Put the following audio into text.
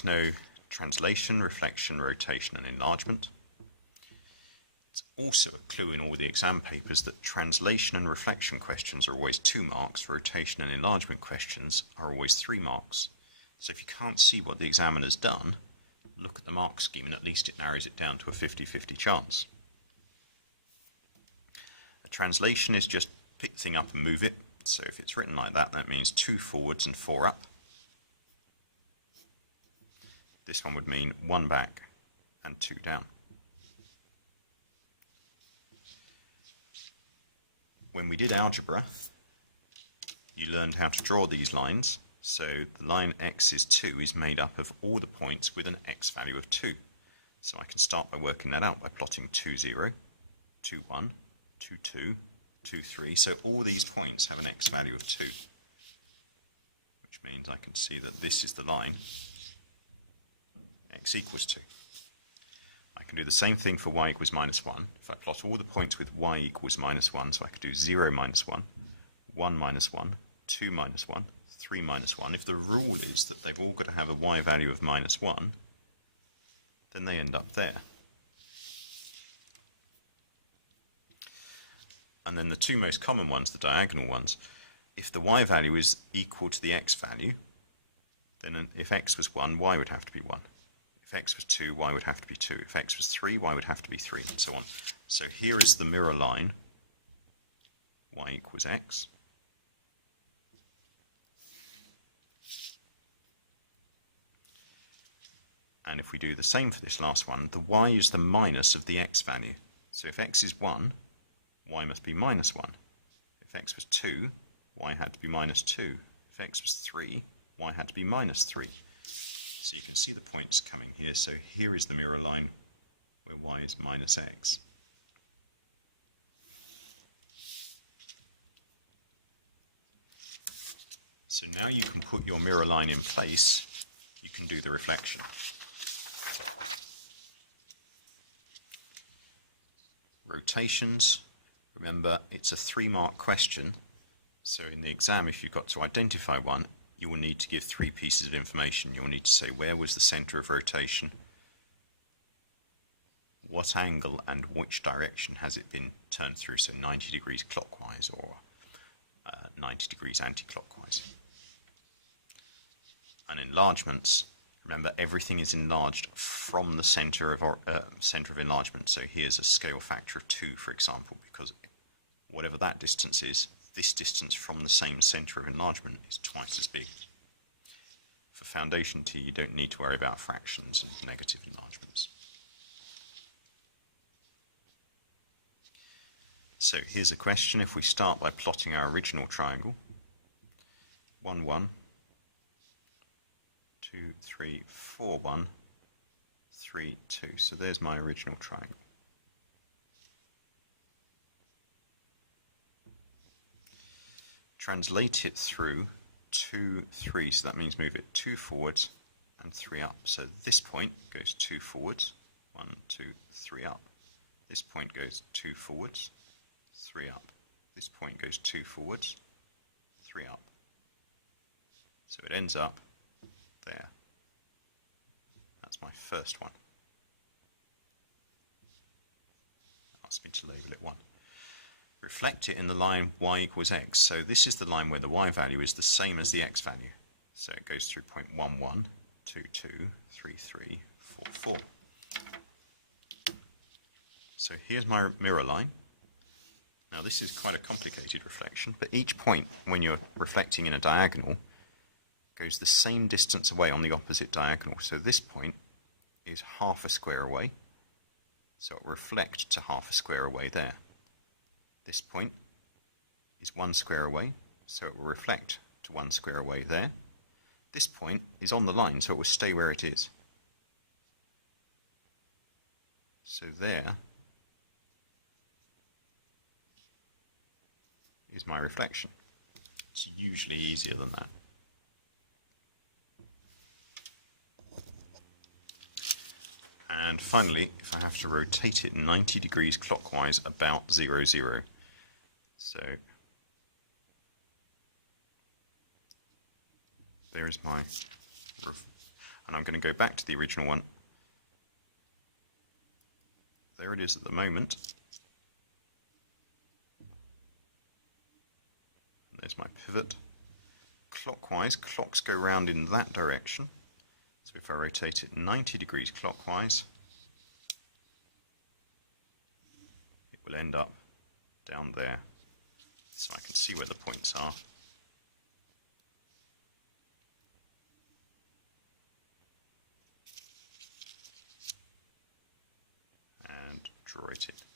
to know translation, reflection, rotation and enlargement. It's also a clue in all the exam papers that translation and reflection questions are always 2 marks, rotation and enlargement questions are always 3 marks. So if you can't see what the examiner's done, look at the mark scheme and at least it narrows it down to a 50-50 chance. A translation is just pick the thing up and move it. So if it's written like that, that means 2 forwards and 4 up. This one would mean 1 back and 2 down. When we did algebra, you learned how to draw these lines. So the line x is 2 is made up of all the points with an x value of 2. So I can start by working that out by plotting 2, 0, 2, 1, 2, 2, 2, 3. So all these points have an x value of 2, which means I can see that this is the line x equals 2. I can do the same thing for y equals minus 1. If I plot all the points with y equals minus 1, so I could do 0 minus 1, 1 minus 1, 2 minus 1, 3 minus 1. If the rule is that they've all got to have a y value of minus 1, then they end up there. And then the 2 most common ones, the diagonal ones, if the y value is equal to the x value, then if x was 1, y would have to be 1. If x was 2, y would have to be 2. If x was 3, y would have to be 3, and so on. So here is the mirror line, y equals x. And if we do the same for this last one, the y is the minus of the x value. So if x is 1, y must be minus 1. If x was 2, y had to be minus 2. If x was 3, y had to be minus 3. So you can see the points coming here. So here is the mirror line where y is minus x. So now you can put your mirror line in place. You can do the reflection. Rotations. Remember, it's a 3-mark question. So in the exam, if you've got to identify one, you will need to give 3 pieces of information. You will need to say where was the center of rotation, what angle and which direction has it been turned through, so 90 degrees clockwise or 90 degrees anti-clockwise. And enlargements, remember everything is enlarged from the center of enlargement. So here's a scale factor of 2, for example, because whatever that distance is, this distance from the same center of enlargement is twice as big. For foundation T, you don't need to worry about fractions and negative enlargements. So here's a question. If we start by plotting our original triangle, 1, 1, 2, 3, 4, 1, 3, 2. So there's my original triangle. Translate it through 2, 3, so that means move it 2 forwards and 3 up. So this point goes 2 forwards, 1, 2, 3 up. This point goes 2 forwards, 3 up. This point goes 2 forwards, 3 up. So it ends up there. That's my first one. Ask me to label it 1. Reflect it in the line y equals x. So this is the line where the y value is the same as the x value. So it goes through point 1, 1, 2, 2, 3, 3, 4, 4. So here's my mirror line. Now this is quite a complicated reflection, but each point when you're reflecting in a diagonal goes the same distance away on the opposite diagonal. So this point is half a square away, so it will reflect to half a square away there. This point is 1 square away, so it will reflect to 1 square away there. This point is on the line, so it will stay where it is. So there is my reflection. It's usually easier than that. And finally, if I have to rotate it 90 degrees clockwise about 0, 0. So there is my and I'm going to go back to the original one. There it is at the moment. There's my pivot. Clockwise, clocks go round in that direction. So if I rotate it 90 degrees clockwise, it will end up down there. So I can see where the points are. And draw it in.